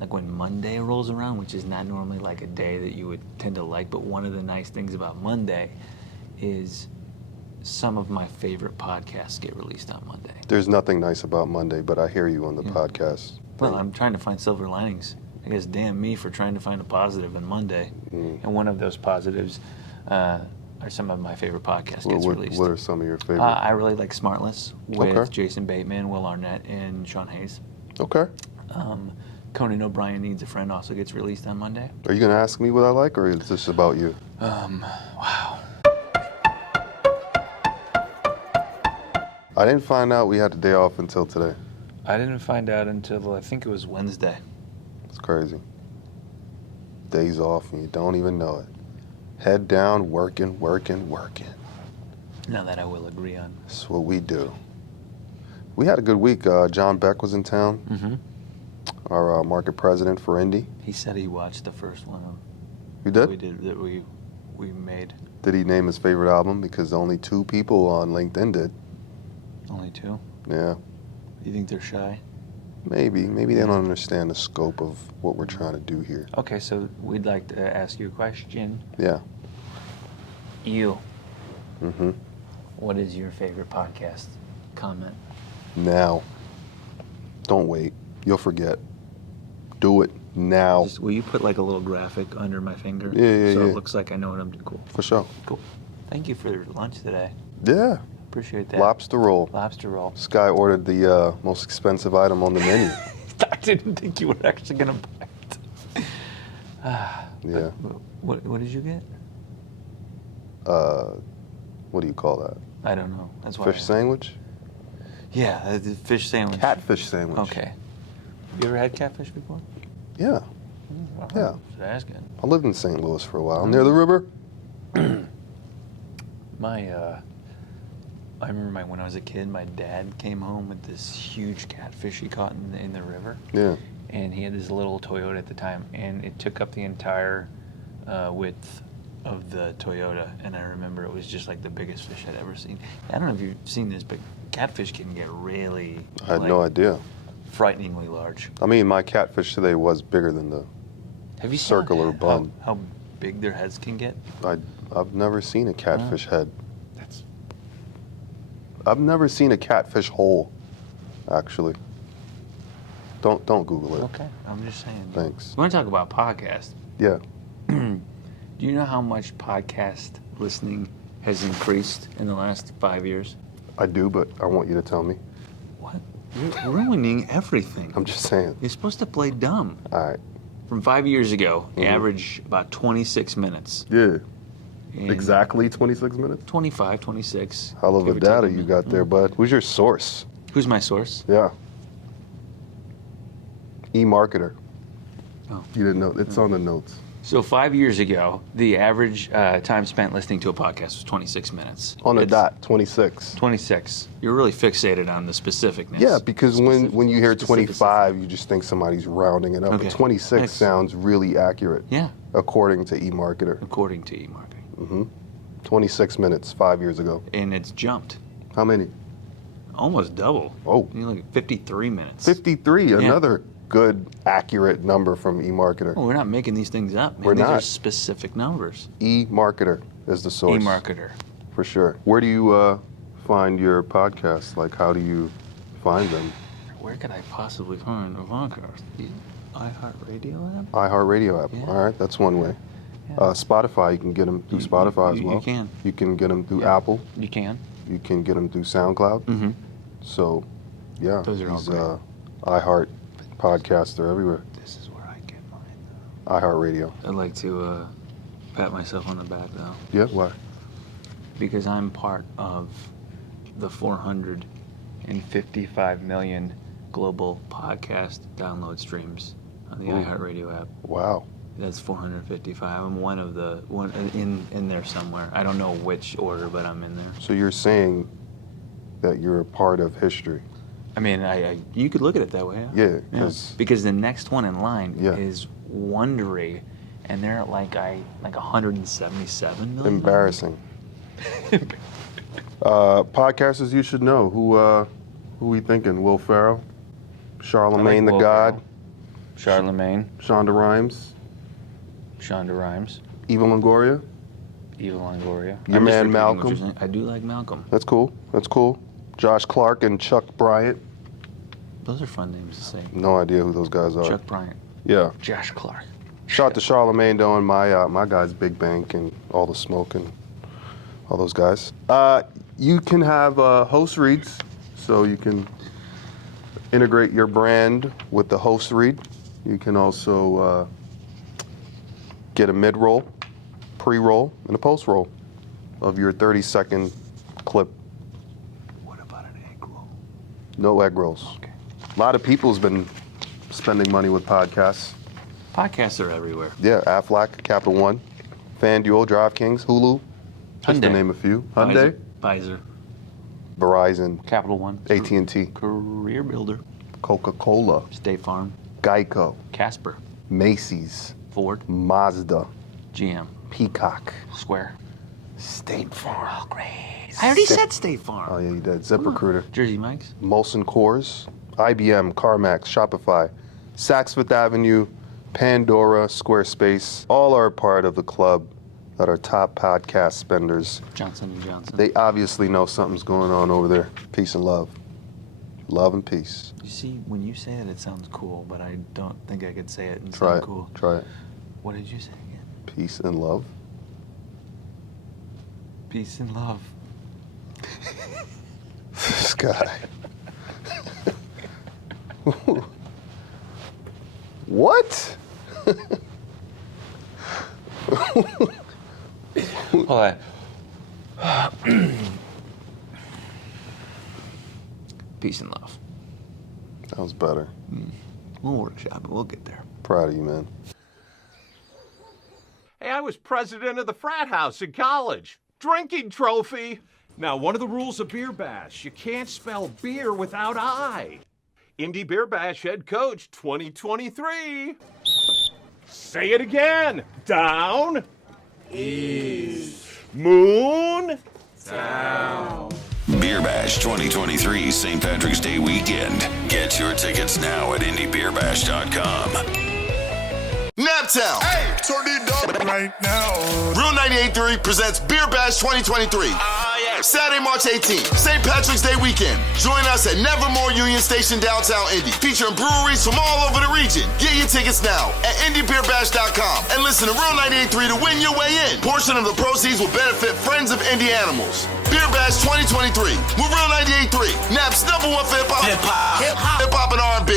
like when Monday rolls around, which is not normally like a day that you would tend to like, but one of the nice things about Monday is some of my favorite podcasts get released on Monday. There's nothing nice about Monday, but I hear you on the podcast. Well, I'm trying to find silver linings. I guess damn me for trying to find a positive in Monday. And one of those positives are some of my favorite podcasts gets released. What are some of your favorites? I really like Smartless with Jason Bateman, Will Arnett, and Sean Hayes. Okay. Conan O'Brien Needs a Friend also gets released on Monday. Are you going to ask me what I like, or is this about you? Wow. I didn't find out we had the day off until today. I didn't find out until I think it was Wednesday. It's crazy. Days off and you don't even know it. Head down, working. Now that I will agree on. That's what we do. We had a good week. John Beck was in town. Mm-hmm. Our market president for Indy. He said he watched the first one You did? we made. Did he name his favorite album? Because only 2 people on LinkedIn did. Only 2? Yeah. You think they're shy? Maybe they don't understand the scope of what we're trying to do here. Okay, so we'd like to ask you a question. Yeah. You. Mm-hmm. What is your favorite podcast? Comment. Now. Don't wait. You'll forget. Do it now. Will you put like a little graphic under my finger? Yeah. So it looks like I know what I'm doing. Cool. For sure. Cool. Thank you for lunch today. Yeah. Appreciate that. Lobster roll. Lobster roll. This guy ordered the most expensive item on the menu. I didn't think you were actually going to buy it. Yeah. What did you get? What do you call that? I don't know. That's why. Fish sandwich? Yeah, the fish sandwich. Catfish sandwich. Okay. You ever had catfish before? Yeah. Well, Yeah. Should ask it. I lived in St. Louis for a while, near the river. I remember when I was a kid, my dad came home with this huge catfish he caught in the river. Yeah. And he had this little Toyota at the time, and it took up the entire width of the Toyota. And I remember it was just like the biggest fish I'd ever seen. I don't know if you've seen this, but catfish can get really I had no idea. frighteningly large. I mean, my catfish today was bigger than the Have you seen circular bun. how big their heads can get? I've never seen a catfish head. That's I've never seen a catfish hole, actually. Don't Google it. okay. I'm just saying. Thanks. We want to talk about podcasts. Yeah. Do you know how much podcast listening has increased in the last 5 years? I do, but I want you to tell me. What? You're ruining everything. I'm just saying. You're supposed to play dumb. All right. From 5 years ago, the average about 26 minutes. Yeah. And Exactly 26 minutes? 25, 26. Hell of give a or take data a you minute. got there, bud. Who's your source? Who's my source? Yeah. eMarketer. Oh. You didn't know? It's on the notes. So 5 years ago, the average time spent listening to a podcast was 26 minutes. On the It's dot, 26. 26. You're really fixated on the specificness. Yeah, because when you hear Specific. 25, you just think somebody's rounding it up. Okay. But 26 Thanks. sounds really accurate, Yeah, according to eMarketer. according to eMarketing. 26 minutes 5 years ago. And it's jumped. How many? Almost double. Oh. You look at 53 minutes. 53, another good, accurate number from eMarketer. Well, we're not making these things up, man. We're These are not. specific numbers. eMarketer is the source. eMarketer. For sure. Where do you find your podcasts? Like, how do you find them? Where could I possibly find a podcast? The iHeartRadio app? iHeartRadio app. Yeah. All right, that's one way. Yeah. Spotify, you can get them through Spotify as well. You can. You can get them through Yeah. Apple. You can. You can get them through SoundCloud. Mm-hmm. So, yeah, Those are all these great. iHeart podcasts are everywhere. This is where I get mine, iHeartRadio. though. I'd like to pat myself on the back, though, Yeah, why? because I'm part of the 455 million global podcast download streams on the Ooh. iHeartRadio app. Wow. That's 455. I'm one of the one in there somewhere. I don't know which order, but I'm in there. So you're saying that you're a part of history? I mean, you could look at it that way. Yeah, 'cause- because the next one in line Yeah. is Wondery, and they're at like 177 million. Embarrassing. Podcasters you should know. Who we thinking? Will Ferrell? Charlemagne the God? Charlemagne, Shonda Rhimes, Shonda Rhimes, Eva Longoria. Eva Longoria. Your I'm just man repeating what Malcolm. you're saying. I do like Malcolm. That's cool. That's cool. Josh Clark and Chuck Bryant. Those are fun names to say. No idea who those guys are. Chuck Bryant, Yeah. Josh Clark. Shout out to Charlemagne though and my guys Big Bank and All the Smoke and all those guys. You can have host reads, so you can integrate your brand with the host read. You can also get a mid-roll, pre-roll, and a post-roll of your 30-second clip. What about an egg roll? No egg rolls. Okay. A lot of people's been spending money with podcasts. Podcasts are everywhere. Yeah, Aflac, Capital One, FanDuel, DraftKings, Hulu, just to Hyundai. name a few. Hyundai, Pfizer, Verizon, Capital One, AT&T, Career Builder, Coca-Cola, State Farm, Geico, Casper, Macy's, Ford, Mazda, GM, Peacock, Square. State Farm. I already said State Farm. Oh yeah, you did. ZipRecruiter, Jersey Mike's. Molson Coors, IBM, CarMax, Shopify, Saks Fifth Avenue, Pandora, Squarespace, all are part of the club that are top podcast spenders. Johnson & Johnson. They obviously know something's going on over there. Peace and love. Love and peace. You see, when you say it sounds cool, but I don't think I could say it and Try sound it. cool. Try it. What did you say again? Peace and love. Peace and love. This guy. What? Hold on. Peace and love. That was better. We'll workshop it. We'll get there. Proud of you, man. Hey, I was president of the frat house in college. Drinking trophy. Now, one of the rules of Beer Bash, you can't spell beer without I. Indy Beer Bash head coach 2023. Say it again. Down. East. Moon. Down. Beer Bash 2023 St. Patrick's Day weekend. Get your tickets now at IndyBeerBash.com. Naptown. Hey, turn it up right now. Real 98.3 presents Beer Bash 2023. Yes. Saturday, March 18th, St. Patrick's Day weekend. Join us at Nevermore Union Station, downtown Indy, featuring breweries from all over the region. Get your tickets now at IndyBeerBash.com and listen to Real 98.3 to win your way in. Portion of the proceeds will benefit Friends of Indy Animals. Beer Bash 2023 with Real 98.3, Nap's #1 for hip-hop and R&B.